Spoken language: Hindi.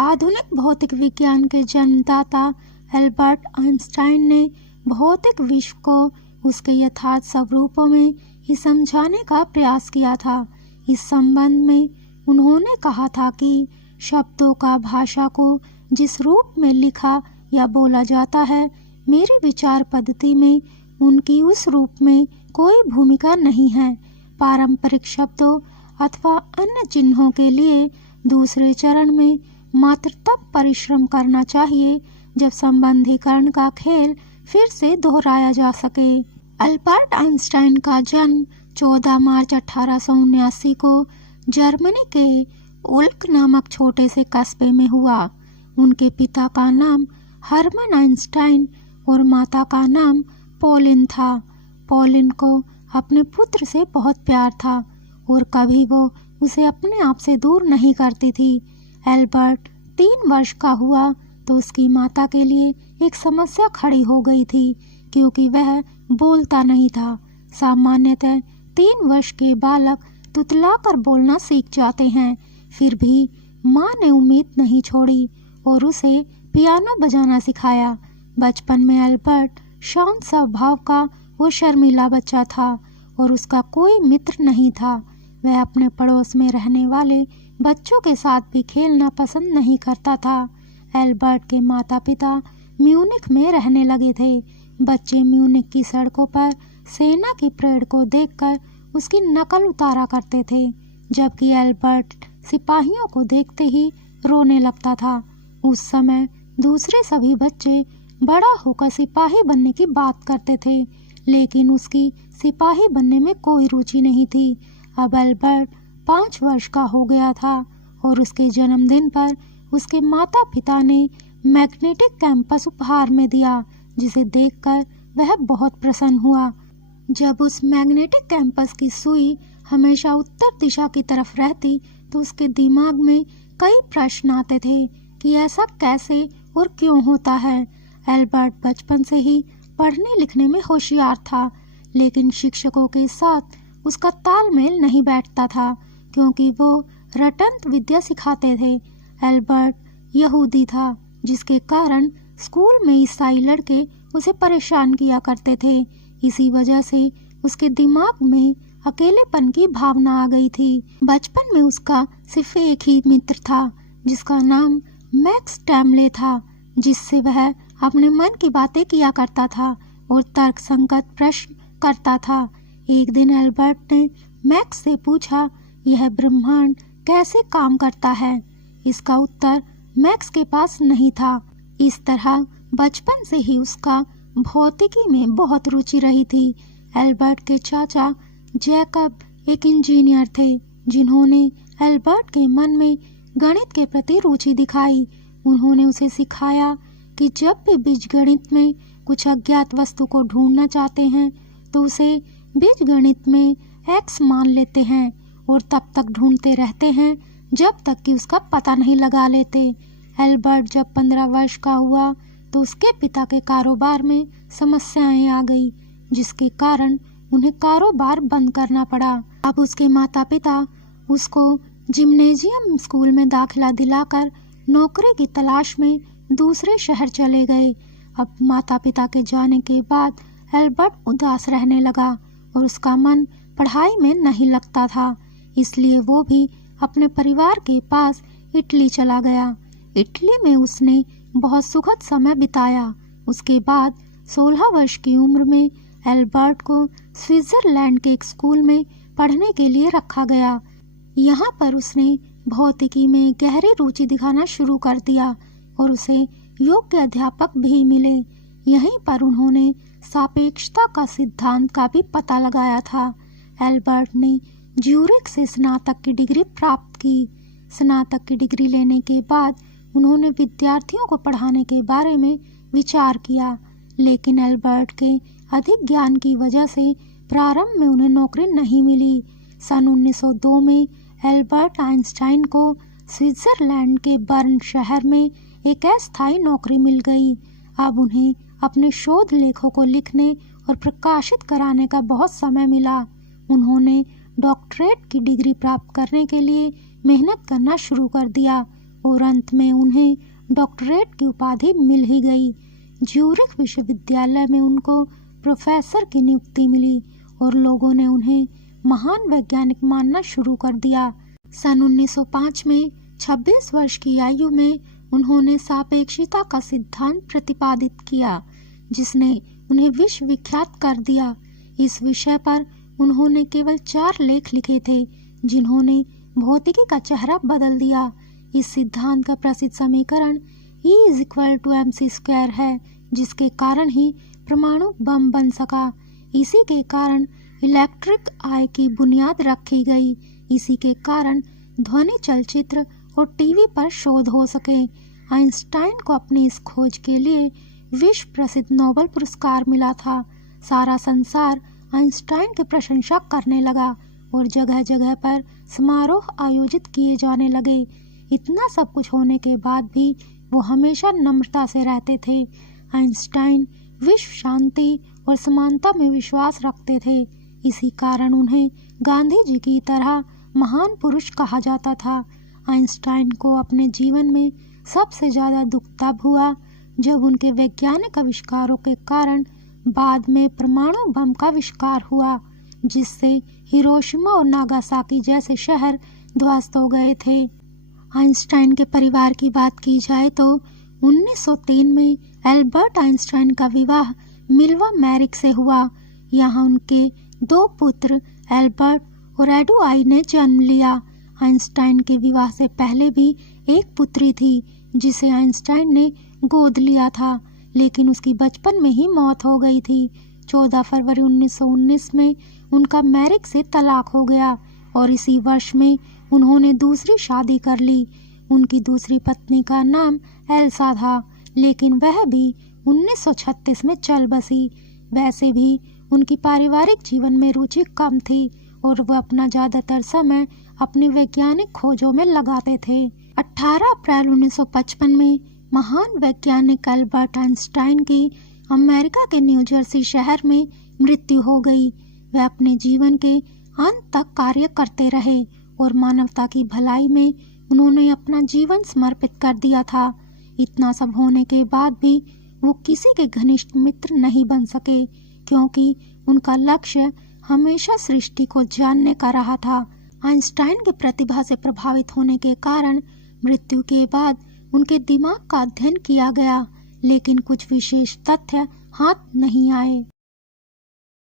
आधुनिक भौतिक विज्ञान के जन्मदाता एल्बर्ट आइंस्टाइन ने भौतिक विश्व को उसके यथार्थ स्वरूपों में ही समझाने का प्रयास किया था। इस संबंध में उन्होंने कहा था कि शब्दों का भाषा को जिस रूप में लिखा या बोला जाता है, मेरी विचार पद्धति में उनकी उस रूप में कोई भूमिका नहीं है। पारंपरिक शब्दों अथवा अन्य चिन्हों के लिए दूसरे चरण में मात्र तब परिश्रम करना चाहिए जब संबंधीकरण का खेल फिर से दोहराया जा सके। अल्बर्ट आइंस्टाइन का जन्म 14 मार्च 1879 को जर्मनी के उल्क नामक छोटे से कस्बे में हुआ। उनके पिता का नाम हर्मन आइंस्टाइन और माता का नाम पॉलिन था। पॉलिन को अपने पुत्र से बहुत प्यार था और कभी वो उसे अपने आप से दूर नहीं करती थी। एल्बर्ट 3 वर्ष का हुआ तो उसकी माता के लिए एक समस्या खड़ी हो गई थी, क्योंकि वह बोलता नहीं था। सामान्यतः 3 वर्ष के बालक तुतलाकर बोलना सीख जाते हैं। फिर भी माँ ने उम्मीद नहीं छोड़ी और उसे पियानो बजाना सिखाया। बचपन में एल्बर्ट शांत स्वभाव का और शर्मीला बच्चा था और उसका कोई मित्र नहीं था। वह अपने पड़ोस में रहने वाले बच्चों के साथ भी खेलना पसंद नहीं करता था। एल्बर्ट के माता पिता म्यूनिख में रहने लगे थे। बच्चे म्यूनिख की सड़कों पर सेना की परेड को देखकर उसकी नकल उतारा करते थे, जबकि एल्बर्ट सिपाहियों को देखते ही रोने लगता था। उस समय दूसरे सभी बच्चे बड़ा होकर सिपाही बनने की बात करते थे, लेकिन उसकी सिपाही बनने में कोई रुचि नहीं थी। अब एल्बर्ट 5 वर्ष का हो गया था और उसके जन्मदिन पर उसके माता पिता ने मैग्नेटिक कैंपस उपहार में दिया, जिसे देखकर वह बहुत प्रसन्न हुआ। जब उस मैग्नेटिक कैंपस की सुई हमेशा उत्तर दिशा की तरफ रहती तो उसके दिमाग में कई प्रश्न आते थे कि ऐसा कैसे और क्यों होता है। एल्बर्ट बचपन से ही पढ़ने लिखने में होशियार था, लेकिन शिक्षकों के साथ उसका तालमेल नहीं बैठता था, क्योंकि वो रटंत विद्या सिखाते थे। एल्बर्ट यहूदी था, जिसके कारण स्कूल में ईसाई लड़के उसे परेशान किया करते थे। इसी वजह से उसके दिमाग में अकेलेपन की भावना आ गई थी। बचपन में उसका सिर्फ एक ही मित्र था, जिसका नाम मैक्स टैमले था, जिससे वह अपने मन की बातें किया करता था और तर्कसंगत प्रश्न करता था। एक दिन एल्बर्ट ने मैक्स से पूछा, यह ब्रह्मांड कैसे काम करता है? इसका उत्तर मैक्स के पास नहीं था। इस तरह बचपन से ही उसका भौतिकी में बहुत रुचि रही थी। एल्बर्ट के चाचा जैकब एक इंजीनियर थे, जिन्होंने एल्बर्ट के मन में गणित के प्रति रुचि दिखाई। उन्होंने उसे सिखाया कि जब भी बीजगणित में कुछ अज्ञात वस्तु को ढूंढना चाहते हैं तो उसे बीजगणित में x मान लेते हैं और तब तक ढूंढते रहते हैं जब तक कि उसका पता नहीं लगा लेते। एल्बर्ट जब 15 वर्ष का हुआ तो उसके पिता के कारोबार में समस्याएं आ गई, जिसके कारण उन्हें कारोबार बंद करना पड़ा। अब उसके माता पिता उसको जिम्नेजियम स्कूल में दाखिला दिलाकर नौकरी की तलाश में दूसरे शहर चले गए। अब माता पिता के जाने के बाद एल्बर्ट उदास रहने लगा और उसका मन पढ़ाई में नहीं लगता था, इसलिए वो भी अपने परिवार के पास इटली चला गया। इटली में उसने बहुत सुखद समय बिताया। उसके बाद 16 वर्ष की उम्र में एल्बर्ट को स्विट्जरलैंड के एक स्कूल में पढ़ने के लिए रखा गया। यहाँ पर उसने भौतिकी में गहरी रुचि दिखाना शुरू कर दिया और उसे योग्य अध्यापक भी मिले। यहीं पर उन्होंने सापेक्षता का सिद्धांत का भी पता लगाया था। एल्बर्ट ने ज्यूरिख से स्नातक की डिग्री प्राप्त की। स्नातक की डिग्री लेने के बाद उन्होंने विद्यार्थियों को पढ़ाने के बारे में विचार किया, लेकिन एल्बर्ट के अधिक ज्ञान की वजह से प्रारंभ में उन्हें नौकरी नहीं मिली। सन 1902 में एल्बर्ट आइंस्टाइन को स्विट्जरलैंड के बर्न शहर में एक अस्थायी नौकरी मिल गई। अब उन्हें अपने शोध लेखों को लिखने और प्रकाशित कराने का बहुत समय मिला। उन्होंने डॉक्टरेट की डिग्री प्राप्त करने के लिए मेहनत करना शुरू कर दिया और अंत में उन्हें डॉक्टरेट की उपाधि मिल ही गई। ज्यूरिख विश्वविद्यालय में उनको प्रोफेसर की नियुक्ति मिली और लोगों ने उन्हें महान वैज्ञानिक मानना शुरू कर दिया। सन 1905 में 26 वर्ष की आयु में उन्होंने सापेक्षिता का सिद्धांत प्रतिपादित किया, जिसने उन्हें विश्व विख्यात कर दिया। इस विषय पर उन्होंने केवल 4 लेख लिखे थे, जिन्होंने भौतिकी का चेहरा बदल दिया। इस सिद्धांत का प्रसिद्ध समीकरण E=mc² है, जिसके कारण ही परमाणु बम बन सका। इसी के कारण इलेक्ट्रिक आई की बुनियाद रखी गई। इसी के कारण ध्वनि, चलचित्र और टीवी पर शोध हो सके। आइंस्टाइन को अपनी इस खोज के लिए विश्व प्रसिद्ध नोबेल पुरस्कार मिला था। सारा संसार आइंस्टाइन की प्रशंसा करने लगा और जगह जगह पर समारोह आयोजित किए जाने लगे। इतना सब कुछ होने के बाद भी वो हमेशा नम्रता से रहते थे। आइंस्टाइन विश्व शांति और समानता में विश्वास रखते थे। इसी कारण उन्हें गांधी जी की तरह महान पुरुष कहा जाता था। आइंस्टाइन को अपने जीवन में सबसे ज्यादा दुख तब हुआ जब उनके वैज्ञानिक आविष्कारों के कारण बाद में परमाणु बम का आविष्कार हुआ, जिससे हिरोशिमा और नागासाकी जैसे शहर ध्वस्त हो गए थे। आइंस्टाइन के परिवार की बात की जाए तो 1903 में एल्बर्ट आइंस्टाइन का विवाह मिल्वा मैरिक से हुआ। यहाँ उनके 2 पुत्र एल्बर्ट और एडुआई ने जन्म लिया। आइंस्टाइन के विवाह से पहले भी एक पुत्री थी, जिसे आइंस्टाइन ने गोद लिया था, लेकिन उसकी बचपन में ही मौत हो गई थी। 14 फरवरी 1919 में उनका मैरिक से तलाक हो गया और इसी वर्ष में उन्होंने दूसरी शादी कर ली। उनकी दूसरी पत्नी का नाम एल्सा था, लेकिन वह भी 1936 में चल बसी। वैसे भी उनकी पारिवारिक जीवन में रुचि कम थी और वह अपना ज्यादातर समय अपनी वैज्ञानिक खोजों में लगाते थे। 18 अप्रैल 1955 में महान वैज्ञानिक एल्बर्ट आइंस्टाइन की अमेरिका के न्यू जर्सी शहर में मृत्यु हो गई। वह अपने जीवन के अंत तक कार्य करते रहे और मानवता की भलाई में उन्होंने अपना जीवन समर्पित कर दिया था। इतना सब होने के बाद भी वो किसी के घनिष्ठ मित्र नहीं बन सके, क्योंकि उनका लक्ष्य हमेशा सृष्टि को जानने का रहा था। आइंस्टाइन की प्रतिभा से प्रभावित होने के कारण मृत्यु के बाद उनके दिमाग का अध्ययन किया गया, लेकिन कुछ विशेष तथ्य हाथ नहीं आए।